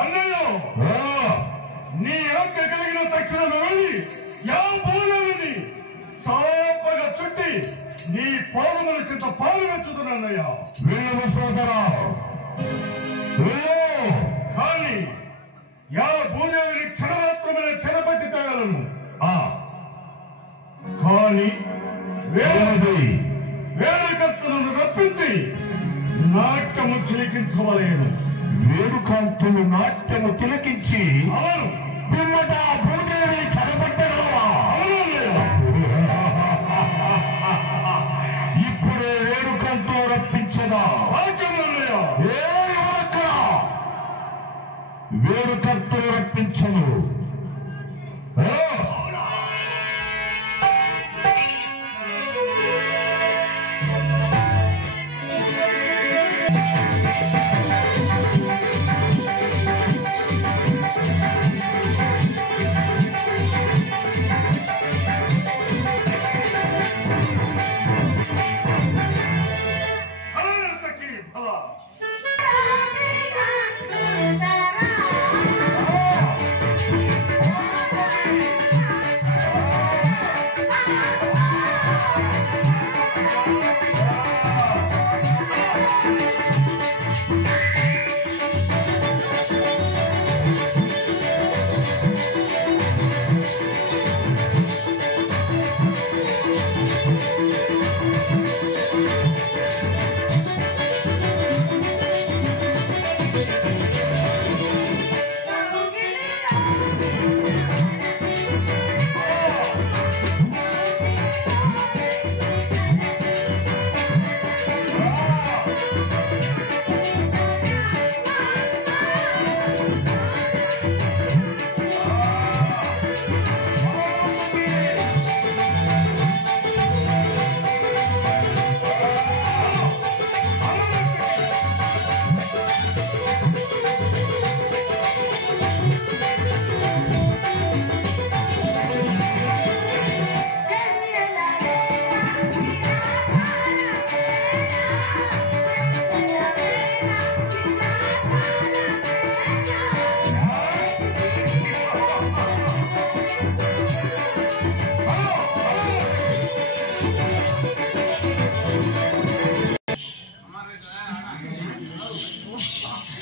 అన్నయ్య నీ ఆజ్ఞ కలిగిన తక్షణమే వెళ్ళి యాభూలని చాపగా చుట్టి నీ పాదముల చింత పాలు వెచ్చుతున్నయ్య. వెళ్ళము సోదరా, కానీ యా భూదేవిని క్షణమాత్రమే చెరపట్టి తేగలను. కానీ వేడుకత్తులను రప్పించి నాట్యము తిలకించవలేను. వేడుకంతులు నాట్యము తిలకించి అవును పిమ్మట భూదేవిని చెరపట్టగలవా? ఇప్పుడే వేడుకంతులు రప్పించదా? వేడుకంతులు రప్పించను.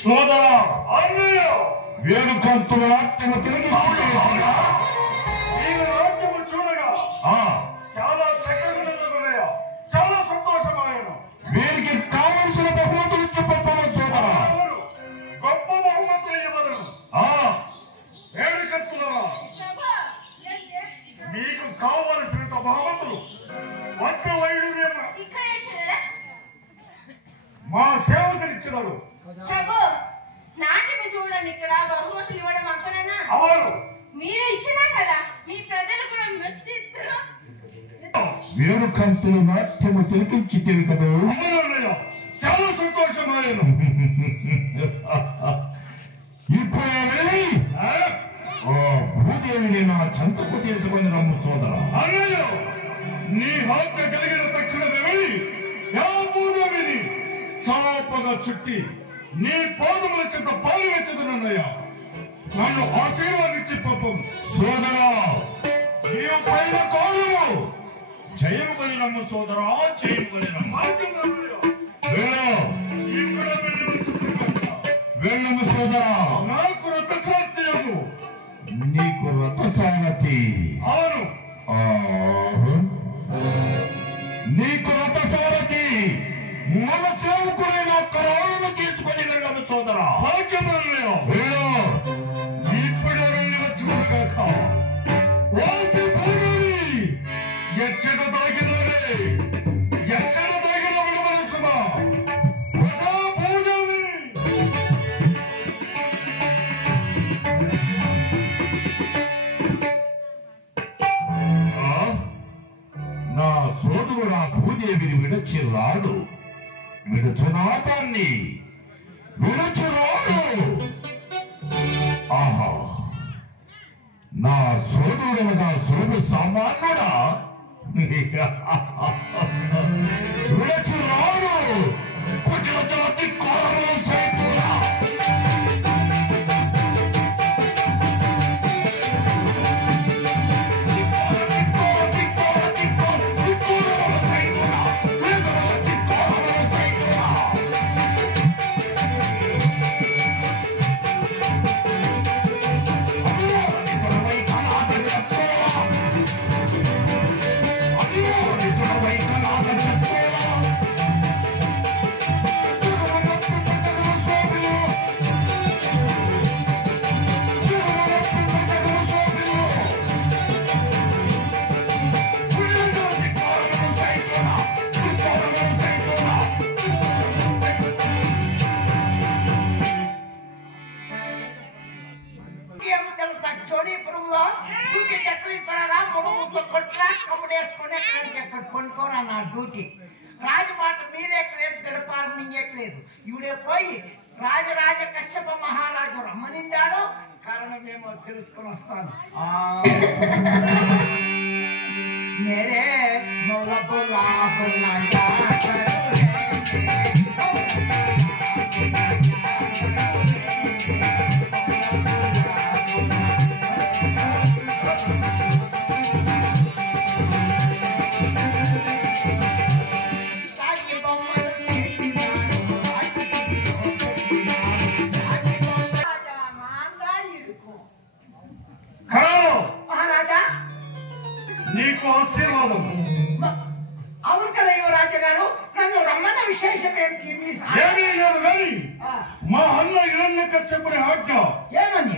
సోదరా, అన్నయ్య వేడుకంతుల నాట్యము తిరిగి నాట్యము చూడగా చాలా చక్కగా చాలా సంతోషమాయను. వీరికి కావలసిన బహుమతులు చెప్పము సోదరా. గొప్ప బహుమతులు ఇవ్వలను. వేడుకత్తులరా, మీకు కావలసిన బహుమతులు మా సేవకునిచ్చినాడు. నాట్యం చూడండి, ఇక్కడ బహుమతులు ఇవ్వడం అక్కడనా? అవును, మీరు ఇచ్చినా కదా, మీ ప్రజలు కూడా నచ్చి వేడుకంతులు నాట్యము తిరిగించితేవి కదా. చాలా సంతోషమాయను. ఇప్పుడే వెళ్ళి భూదేవిని నా చెంతకు తీసుకొని రమ్ము సోదరా. అన్నయ్య నీ ఆజ్ఞ కలిగిన తక్షణమే వెళ్ళి యా భూదేవిని చాపగా చుట్టి నీ పాదముల చెంత పాలు వెచ్చుతున్నయ్య. నన్ను ఆశీర్వాదించి పాపం సోదరా, నీవు పైన కాలము జయము కలిగినమ్ము సోదరా, జయము కలిగినమ్ము. ఇప్పుడు వెళ్ళి వచ్చుతున్నా. వెళ్ళము సోదరా. నాకు రథసారథి. నీకు రథసారథి? అవును. నీకు రథసారథి మన సేవకుడైన కరాలను తీసుకొని వెళ్ళము సోదరా. ఇప్పుడే వెళ్ళి వచ్చుకోగాక. ఎచ్చట తాగినోడే ఎచ్చట తాగిన విడమనసుమా నా సోదరుడు ఆ భూదేవిని విడచి రాడు. విడుచునాటాన్ని విడుచురాడు. ఆహా, నా సోదరుడుగా సోదు సామాన్యుడా విడుచురాడు. కుటిల జలతి కోరములు సైతురా. పడుకోరా నా డ్యూటీ. రాజమాట మీరెక్కలేదు, గడపారు మింగెక్కలేదు. ఇవిడే పోయి రాజరాజ కశ్యప మహారాజు రమ్మనిండాడు. కారణమేమో తెలుసుకొని వస్తాను. మేరే మొల బొలా బొలా నీకు ఆశీర్వాదం. అవును కదా యువరాజు గారు, నన్ను రమ్మన్న విశేషం ఏమిటి? ఏమీ లేదు కానీ మా అన్న హిరణ్యకశ్యపుని ఆజ్ఞ ఏమని?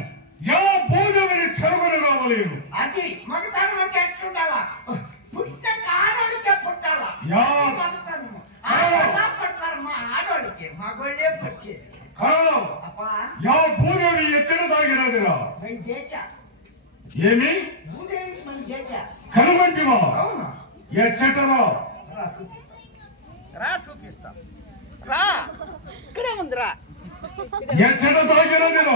యా భూదేవిని చెరువుని రావలేదు. అది మగతనం అంటే ఎట్లుండాలా? పుట్టిన ఆడోళ్ళకే పుట్టాలా? మగతనము పడతారు మా ఆడోళ్ళకి, మగోళ్ళే పుట్టేది. అప్పా యా భూదేవి ఎచ్చట తాగినదిరా? ఏమి కనుగొంటివా? ఎచ్చటరా? రా చూపిస్తా. రా ఇక్కడే ఉందిరా. ఎచ్చట తాగినదిరా?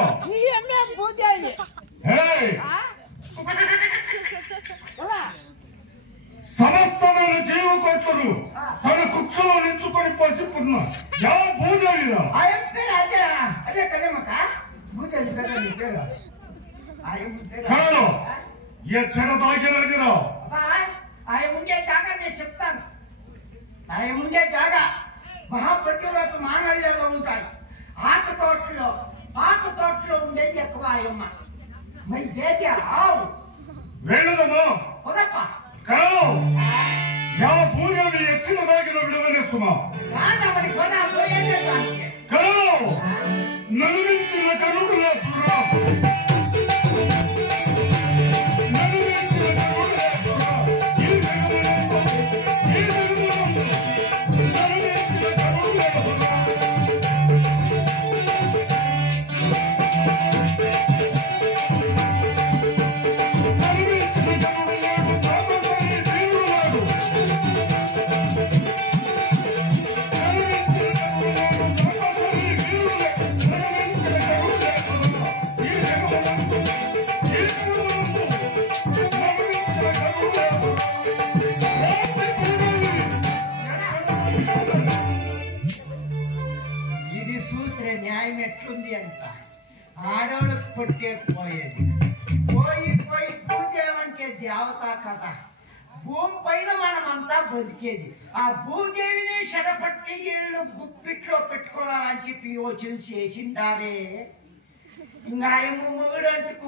సమస్తమైన జీవకోట్లను తన కుక్షలో నించుకొని పసిపున్న యా భూదేవిరా? అదే కదేమక భూదేవి కదా నీ పేరు. కాదు, ఎచ్చట తాగినదిరా? ఆయన ముందే జాగా నేను చెప్తాను. ఆయన ముందే జాగా మహాపతివ్రత మాంగళ్యంలో ఉంటాయి. ఆకు తోటలో ఉండేది ఎక్కువ ఆయమ్మ. మరి చేతి ఆవు వెళ్ళదమ్మా. పొదప్ప కాదు, యా భూదేవి ఎచ్చట తాగిన విడవలే సుమా. కాదమ్మని పొద పోయేదే దానికి. కాదు, నలుమించిన కరుడుల దురా. ఇది చూసే న్యాయం ఎట్లుంది అంట. ఆడవాళ్ళకు పొట్టే పోయేది పోయి భూదేవంటే దేవత కదా. భూమి పైన మనమంతా బతికేది. ఆ భూదేవిని చెడపట్టి ఇళ్ళు గుప్పిట్లో పెట్టుకోవాలని చెప్పి యోచన చేసిండారే. ఇంకా ఆయన మొగుడు అంటూ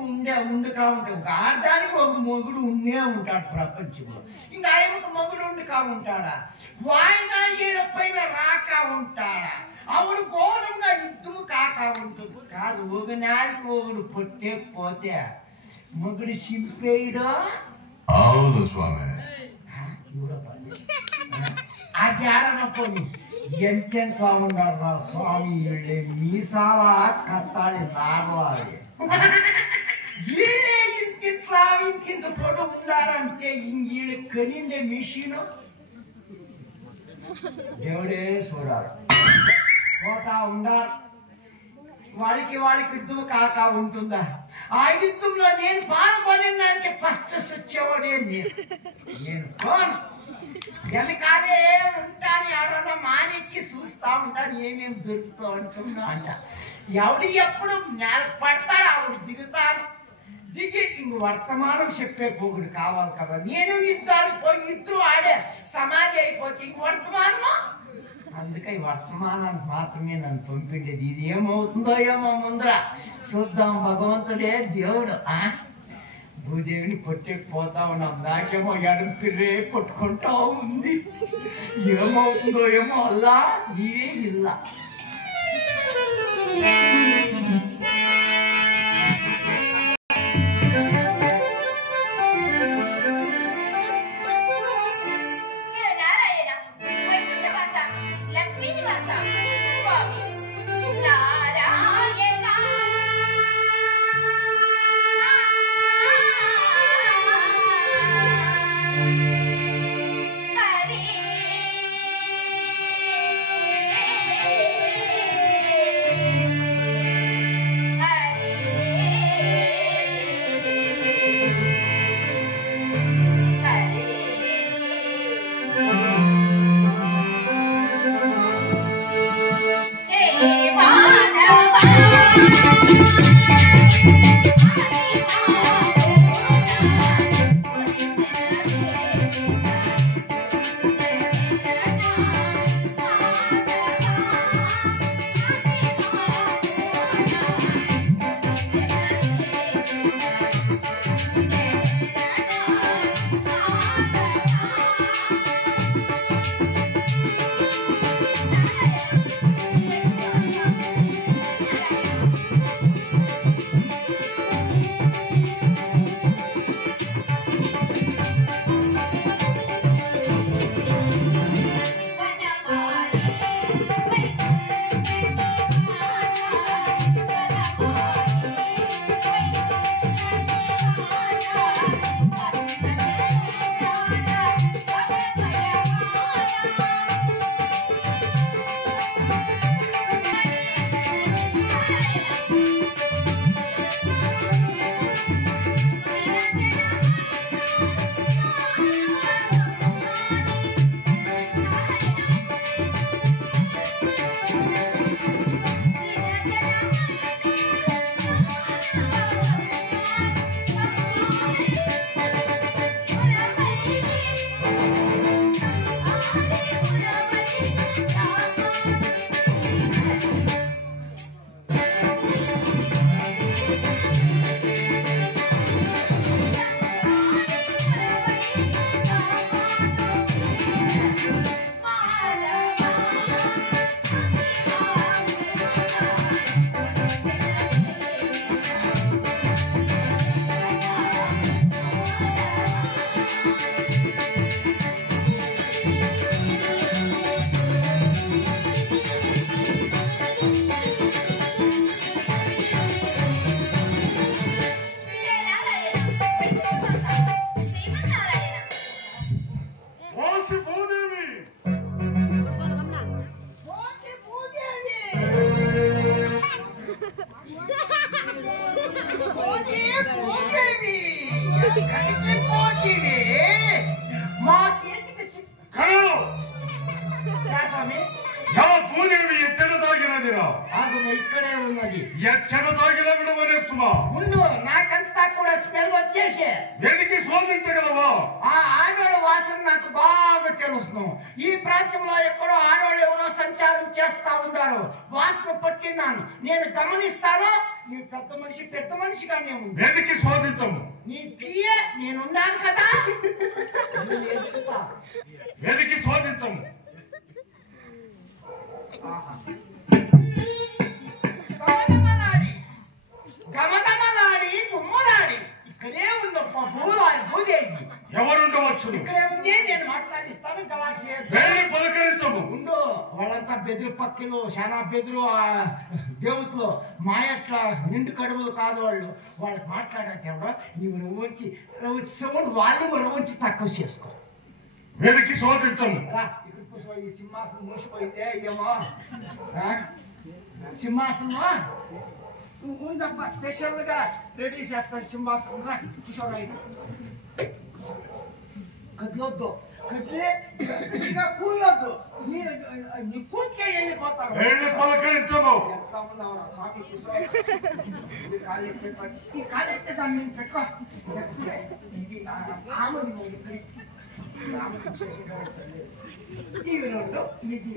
ఉండుకా ఉంటాడు. ఆడదానికి ఒక మొగుడు ఉండే ఉంటాడు ప్రపంచంలో. ఇంకా ఆయనకు మొగుడు ఉండుకా ఉంటాడా? వాయిన ఈడ పైన రాకా ఉంటాడా? ఆవిడ ఘోరంగా యుద్ధము కాకా ఉంటుంది. కాదు, ఒక నాలుగు ఒకడు పొట్టే పోతే మొగుడు సింపేయడు. అవును స్వామి. అది ఆడనపోయి ఎంతెంత ఉన్నాడు రా స్వామి. మీసాల కత్తాడి నాగవాలి వీళ్ళే ఇంత పొడవు ఉన్నారంటే ఇంగీళ్ళు కనిండే మిషను దేవుడే చూడాలి. పోతా ఉండాలి. వాడికి యుద్ధం కాకా ఉంటుందా? ఆ యుద్ధంలో నేను పాల్గొనినా అంటే ఫస్ట్ వచ్చేవాడే నేను పోను. వెనకాలే ఉంటాను. ఎవరన్నా మానెక్కి చూస్తా ఉంటాను ఏమేమి దొరుకుతూ అంటున్నా అంట. ఎవడు ఎప్పుడు నేల పడతాడు ఆవిడ దిగుతాను. దిగి ఇంక వర్తమానం చెప్పే పోగుడు కావాలి కదా. నేను యుద్ధానికి పోయి యుద్ధం ఆడే సమాధి అయిపోతే ఇంక వర్తమానమా? అందుకే ఈ వర్తమానానికి మాత్రమే నన్ను పంపిండేది. ఇది ఏమవుతుందో ఏమో ముందర చూద్దాం. భగవంతుడే దేవుడు. భూదేవిని పొట్టేకపోతా ఉన్నాం. నాకేమో ఎడమ పిర్రే కొట్టుకుంటా ఉంది. ఏమవుతుందో ఏమో అల్లా నీవే ఇల్లా. హరి కడిచిపోతుంది మా చేతికి కరుడు స్వామి యా భూదేవి ఎచ్చట తాగినదిరా ఇక్కడే ఉన్నది ఎచ్చట తాగిన విడవనే సుమా ముందు నాకంతా కూడా స్మెల్ వచ్చేసి వెతికి శోధించగలవా ఆ ఆడవాళ్ళ వాసన నాకు బాగా తెలుసు ఈ ప్రాంతంలో ఎక్కడో ఆడవాళ్ళు ఎవరో సంచారం చేస్తా ఉంటారు వాసన పట్టినాను నేను గమనిస్తాను నీ పెద్ద మనిషిగానే ఉంది వెతికి శోధించము నీ పియ్యే నేనున్నాను కదా వెతికి శోధించము గమగమలాడి గుమ్మలాడి ఇక్కడే ఉందప్ప భూదేవి ఎవరుండవచ్చు ఇక్కడే ఉంది నేను మాట్లాడిస్తాను గలాక్షి వెళ్ళి పలకరించము ఉండు వాళ్ళంతా బెదిరి పక్కలు చాలా బెదురు దేవతలు మాయట్ల నిండు కడుపులు కాదు వాళ్ళకి మాట్లాడారు నీవు రవ్వంచి సౌండ్ వాళ్ళు రవ్వంచి తక్కువ చేసుకో వెతికి శోధించము ఈ సింహాసనం మూసిపోయిందే ఏమో సింహాసనం ఉందప్ప స్పెషల్ గా రెడీ చేస్తాను సింహాసనం రా కూర్చోరా కదలొద్దు కదిలే కూయొద్దు నీ కూర్చుకే వెళ్ళిపోతారు వెళ్ళి పలకరించము ఎంత ఉన్నావురా స్వామి కూర్చో ఈ కాలెత్తే దాన్ని నేను పెట్టుకో ఇది ఆమెది ఇవి రెండు ఇది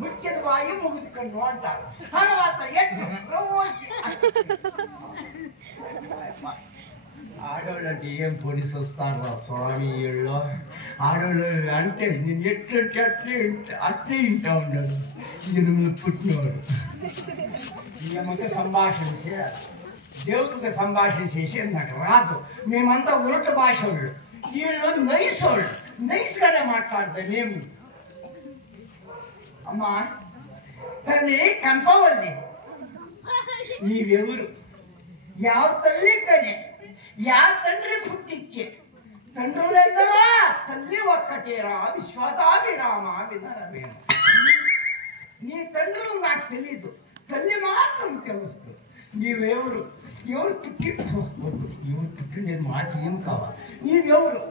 ముచ్చటి వాయు ముగిది కన్ను అంటారు తర్వాత ఆడవాళ్ళు అంటే ఏం పొడిసి వస్తాను స్వామి వీళ్ళు ఆడవాళ్ళు అంటే నేను ఎట్లంటే అట్లే ఇంటా ఉన్నాడు నేను పుట్టినవాడు ఏమంటే సంభాషణ చేయాలి దేవుడికి సంభాషణ చేసి నాకు రాదు మేమంతా ఉరట భాష వాళ్ళు వీళ్ళు నైస్గానే మాట్లాడతాం మేము అమ్మా తల్లి కనపవల్లి నీవెవరు యావ తల్లి కనే యా తండ్రి పుట్టించే తండ్రులెందరో తల్లి ఒక్కటేరా విశ్వదాభిరామ వినరవేమ నీ తండ్రులు నాకు తెలీదు తల్లి మాత్రం తెలుసు నీవెవరు ఎవరు పుట్టించవద్దు ఎవరు పుట్టినది మాట ఏం కావాలి నీవెవరు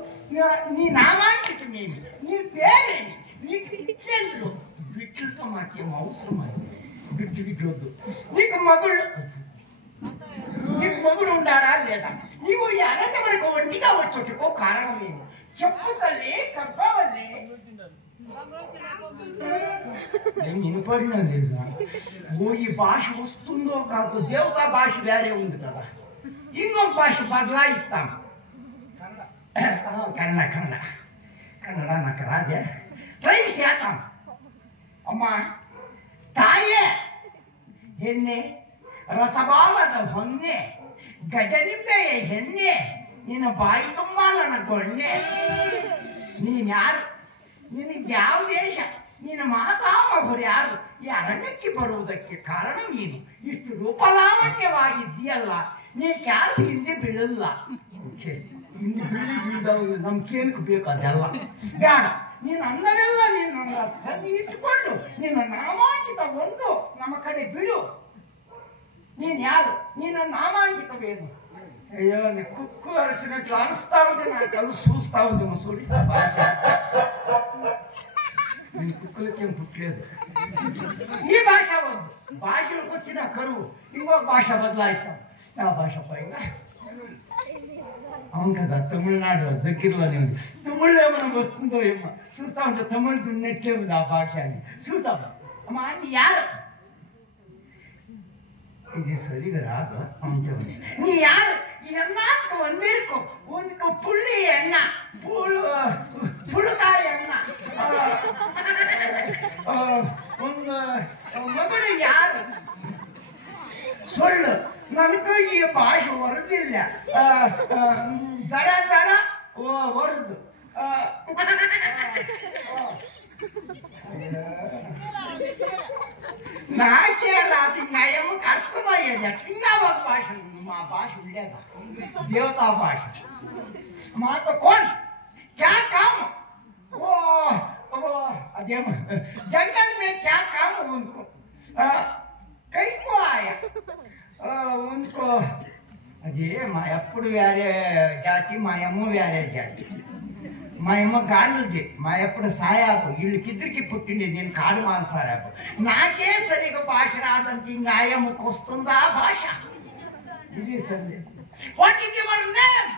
నీ నామాంకితం ఏమి నీ పేరేమి నీకు బిడ్డలు బిడ్డలతో మాకేం అవసరం అయింది బిడ్డ వద్దు నీకు మగుడు ఉండాడా లేదా నీవు ఈ అరణ్యం వరకు ఒంటిగా వచ్చుటకు కారణం ఏమి చెప్పు తల్లి కప్పవల్లి నేను వినపడినా లేదా ఈ భాష వస్తుందో కాదు దేవతా భాష వేరే ఉంది కదా ఇంకొక భాష బదలాయిస్తాం కన్నడ నాకు రాదే ట్రై చేద్దాం అమ్మా ತಾಯೇ ಹೆಣ್ಣೆ ರಸಬಾಲದ ಹೊನ್ನೆ ಗಜನಿಂಬೆಯ ಹೆಣ್ಣೆ ನಿನ್ನ ಬಾಯಿ ತುಂಬ ನನ್ನ ಗೊಣ್ಣೆ ನೀನ್ಯಾರು ನಿನಗೆ ಯಾವ ದೇಶ ನಿನ್ನ ಮಾತಾಮಹರು ಯಾರು ಈ ಅರಣ್ಯಕ್ಕೆ ಬರುವುದಕ್ಕೆ ಕಾರಣ ನೀನು ಇಷ್ಟು ರೂಪಲಾವಣ್ಯವಾಗಿದ್ದೀಯಲ್ಲ ನೀನು ಯಾರು ಹಿಂದೆ ಬೀಳಲ್ಲ ಹಿಂದೆ ಬೀಳದವ್ರು ನಮ್ಗೇನಕ್ಕೆ ಬೇಕು ಅದೆಲ್ಲ ಬೇಡ ನೀನು ಅನ್ನವೆಲ್ಲ ನಿನ್ನ ಪ್ರತಿ ಇಟ್ಟುಕೊಂಡು ನಿನ್ನ ನಾಮಾಂಕಿತ ಒಂದು ನಮ್ಮ ಕಡೆ ಬಿಡು ನೀನು ಯಾರು ನಿನ್ನ ನಾಮಾಂಕಿತವೇನು అయ్యో నీ కుక్కు అరిసినట్లు అరుస్తా ఉంటే నా కళ్ళు చూస్తా ఉంది మసూడి భాష నీ కుక్కలకేం పుట్టలేదు ఈ భాష వద్దు భాషలకు వచ్చిన కరువు ఇంకో భాష బదలాయిస్తాం నా భాష పైన అవును కదా తమిళనాడు దగ్గరలోనే ఉంది తమిళ్ ఏమైనా వస్తుందో ఏమో చూస్తా ఉంటే తమిళ్ దున్నట్లే ఉంది ఆ భాష అని చూద్దాం అమ్మా నీ యారు இது சரிவராது நீ யாரு என்னாக்கு வந்திருக்கும் உனக்கு புள்ளி என்ன புழுகாய் என்ன உங்க மಗಳು யாரு சொல்லு ನನಗೆ ಈ ಭಾಷೆ ಬರುದಿಲ್ಲ ಜರ ಜರ ಬರುದು నాకే రాత్రి నయముకు అర్థమయ్యేది ఇంకా ఒక భాష మా భాష ఉండేదా దేవతా భాష మాతో కోన్ క్యా కామ్ ఓ అదేమో జంగల్ మే క్యా కామ్ ఉनको కైకో ఆయా ఉनको అది ఇది మా ఎప్పుడు వేరే జాతి, మా అమ్మ వేరే జాతి. మా అమ్మ గాండుది, మా ఎప్పుడు సాయాపు. వీళ్ళకిద్దరికి పుట్టింది, నేను కాడు మానసాయాపు. నాకే సరిగా భాష రాదంటే ఇంకా ఆయమ్మకు వస్తుందా భాష? ఇది సరే. What is your name?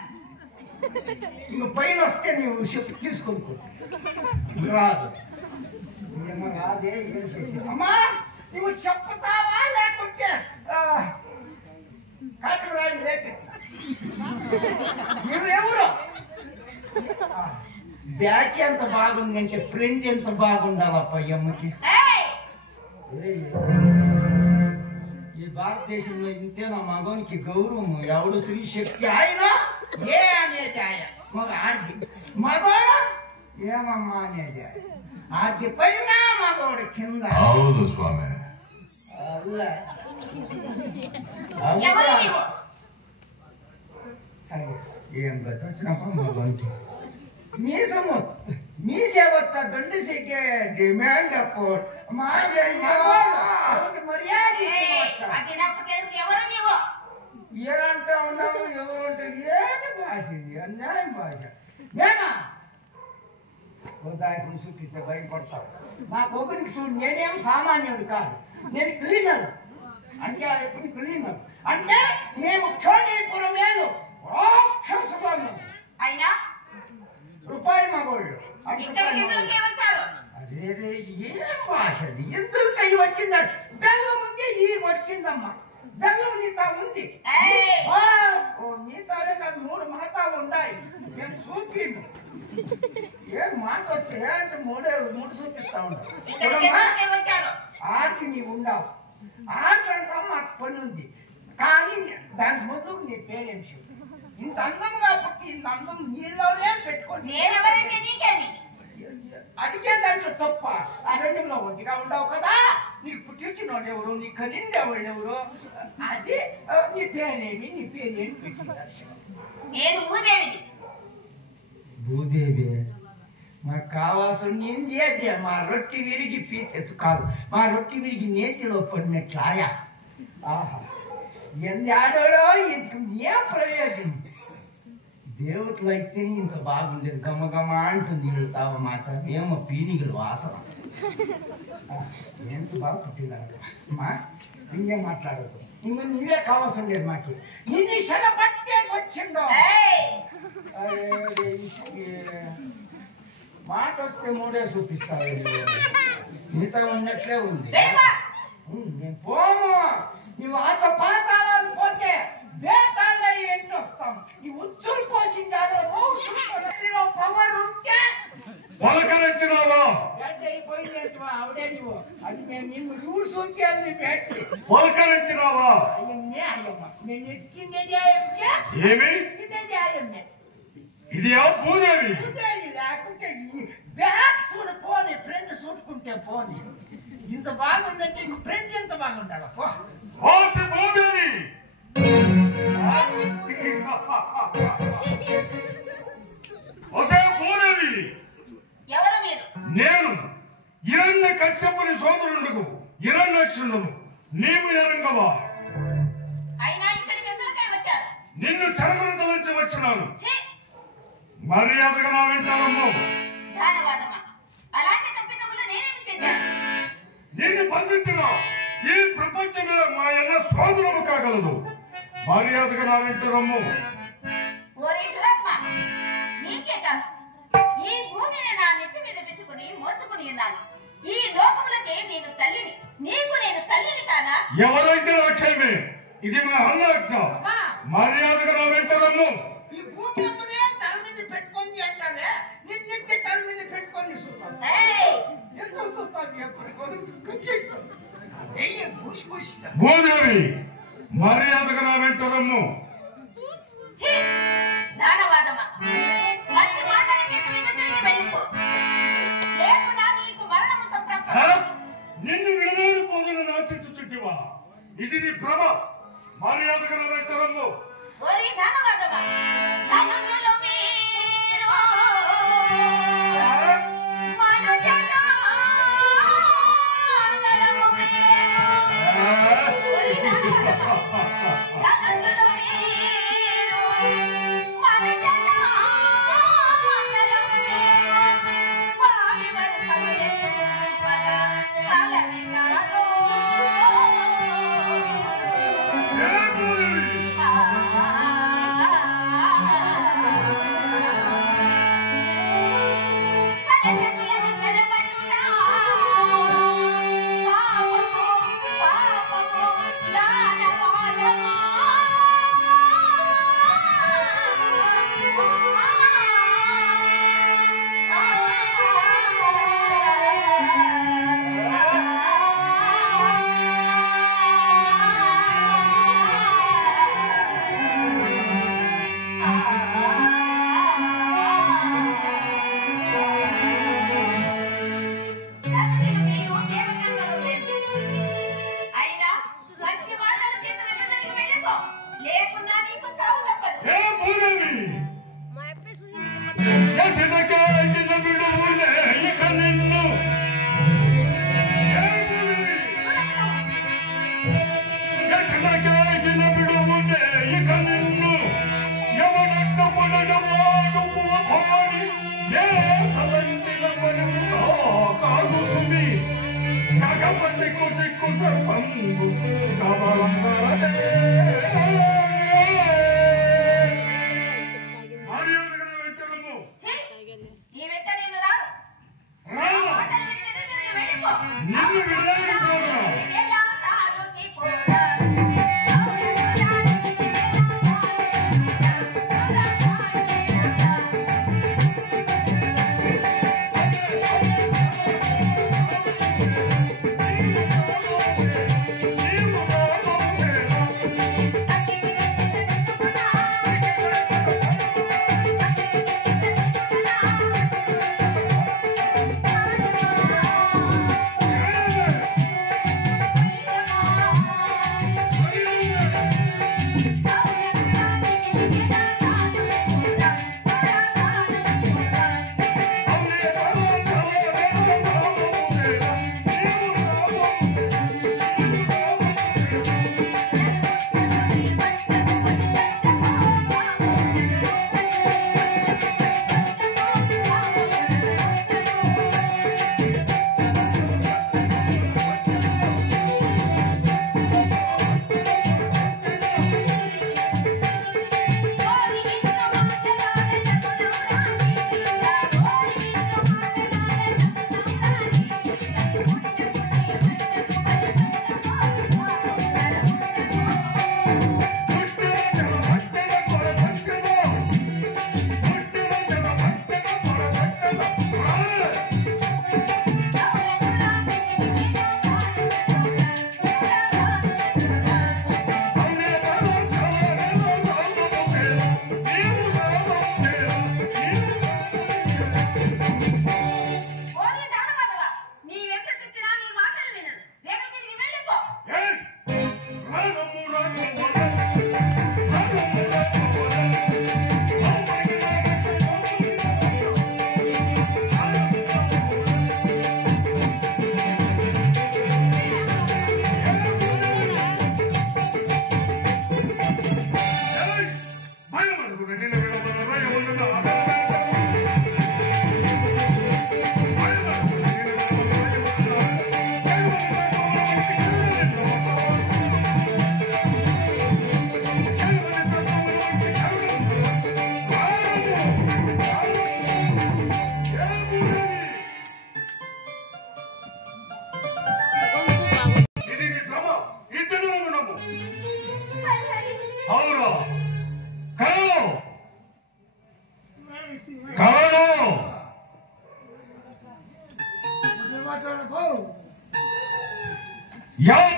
ఇంక పైన వస్తే నువ్వు చెప్పు తీసుకొని రాదు. రాదే ఏం చేసి అమ్మా నువ్వు చెప్తావా లేకుంటే కాటరాయి లేక నువ్వెవరు? బ్యాక్ ఎంత బాగుందంటే ప్రింట్ ఎంత బాగుండాలప్ప అమ్మకి. ఈ భారతదేశంలో ఇంతే నా మగోనికి గౌరవం. ఎవడు శ్రీ శక్తి ఆయన ఏ అనేది ఆయన మగ ఆర్ది, మగోడు ఏమమ్మా అనేది ఆర్ది పైన మగోడు కింద. అవును స్వామి. ఏం వచ్చినప్పుడు మగోనికి మీసము మీసేవత్త గండసికే డిమాండ్ అప్పుడు మర్యాద ఏమంటా ఉన్నావు? ఎవరంటే ఏంటి భాష ఇది? అన్యాయం భాష. నేనా దానికి చూపిస్తే భయపడతావు. నా కొడుకునికి చూడు, నేనేం సామాన్యుడు కాదు, నేను క్లీనర్. అంటే ఎప్పుడు క్లీనర్ అంటే మేము చోడీపురమేలు రాక్షసులు అయినా రూపాయి మగోళ్ళు. అదే ఏం భాష అది? ఎందుకు కై వచ్చిందా? బెల్లం ఉంది, ఈ వచ్చిందమ్మా. బెల్లం నీతా ఉంది, నీతానే కాదు, 3 మాతాలు ఉన్నాయి. నేను చూపిను. ఏం మాట వస్తే అంటే 3 చూపిస్తా ఉంటాను. ఆడికి నీవు ఉండవు. ఆడికంతా మాకు పని ఉంది, కానీ దాని ముందు నీ పేరేం చెప్పు. ఇంత అందంగా పుట్టి ఇంత అందం నీలోనే పెట్టుకోండి. అడిగే దాంట్లో తప్ప. ఆ రెండులో ఒంటిగా ఉండవు కదా. నీకు పుట్టించినోడు ఎవరు, నీ కనిండేవాళ్ళు ఎవరు, అది నీ పేరేమి, నీ పేరేమి పెట్టింది. భూదేవి మాకు కావాల్సిన నింది అదే. మా రొట్టి విరిగి పీసెత్తు కాదు, మా రొట్టి విరిగి నేతిలో పడినట్లు ఆయా. ఆహా ఎందు ఆడోడో ఇది ఏ ప్రయోజనం? దేవతలు అయితే ఇంత బాగుండేది, గమగమ అంటుంది. వెళ్తావ మాత్రం ఏమో పీనిగలు వాసన. ఎంత బాగా పుట్టినారు అమ్మా. ఇంకేం మాట్లాడదు. ఇంక నువ్వే కావాల్సి ఉండేది మాకు. నిన్ను శనపట్టే వచ్చిండో మాట వస్తే 3 చూపిస్తావు. మిగతా ఉన్నట్లే ఉంది. నేను పోము. నువ్వు ఆత పాతాళాలు పోతే బేతాళ ఎంటి వస్తాం. ఈ ఉచ్చులు పోసిందాలో పవర్ ఉంటే పలకరించినావా? అయిపోయిందంటవా ఆవిడే నువ్వు. అది మేము నిన్ను చూడు చూపించాలి. పెట్టి పలకరించినావా? అయ్యమ్మే అయ్యమ్మ నేను ఎక్కిండేది అయ్యమ్కే. ఏమి ఎక్కిండేది అయ్యమ్మే. ఇది భూదేవి. భూదేవి లేకుంటే బ్యాక్ సూట్ పోని, ఫ్రంట్ సూట్కుంటే పోని. ఇంత బాగుందంటే ఇంక ఫ్రంట్ ఎంత బాగుండాల పో. భూదేవి భూదేవి ఎవరు మీరు? నేను హిరణ్య కశ్యపుని సోదరుడు హిరణ్యాక్షుండును. నీవు ఎరంగవా? అయినా ఇక్కడికి ఎందుకు వచ్చారు? నిన్ను చెరగను తలంచి వచ్చినాను. మర్యాదగా నా వెంటానమ్ము. ధన్యవాదమా. అలాంటి తప్పిదములు నేనేమి చేశాను? నిన్ను బంధించిన ఈ ప్రపంచమే మా అన్న సోదరుడు కాగలదు. మర్యాదగా నా వెంటానమ్ము. ఓరి దురాత్మ, నీకే కాదు, ఈ భూమిని నా నెత్తి మీద పెట్టుకుని మోసుకుని ఉన్నాను. ఈ లోకములకే నేను తల్లిని, నీకు నేను తల్లిని కానా? ఎవరైతే నాకేమే, ఇది మా అన్నాజ్ఞ. మర్యాదగా నా వెంటానమ్ము. ఈ భూమి అమ్మనే తల మీద పెట్టుకొని అంటావే, నిన్నెత్తి తల మీద పెట్టుకొని చూస్తాను. ఎందుకు చూస్తాను? భూదేవి మర్యాదగా నా వెంటానమ్ము. దానవాదమా, మంచి మాటలు చెప్పి మీద తిరిగి వెళ్ళిపో, లేకుండా నీకు మరణము సంప్రాప్తం. నిన్ను విడనాడు పోదని నాశించు చుట్టివా? ఇది నీ భ్రమ. మర్యాదగా నా వెంటానమ్ము. ఓరి దానవాదమా, ధనుజులు మీరు మనుజులు నలము మీరు. ఓరి దానవాదమా, ధనుజులు మీరు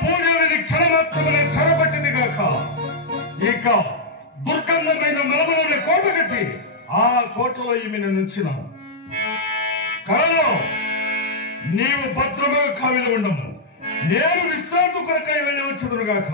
భూదేవిని క్షణమాత్రమున చెరబట్టింది గాక. ఇక దుర్గంధమైన మలమలోని కోట కట్టి ఆ కోటలో ఈమెను నుంచిన కలలో నీవు భద్రముగా కావిలి ఉండము. నేను విశ్రాంతి కొరకై వెళ్ళి వచ్చుదురుగాక.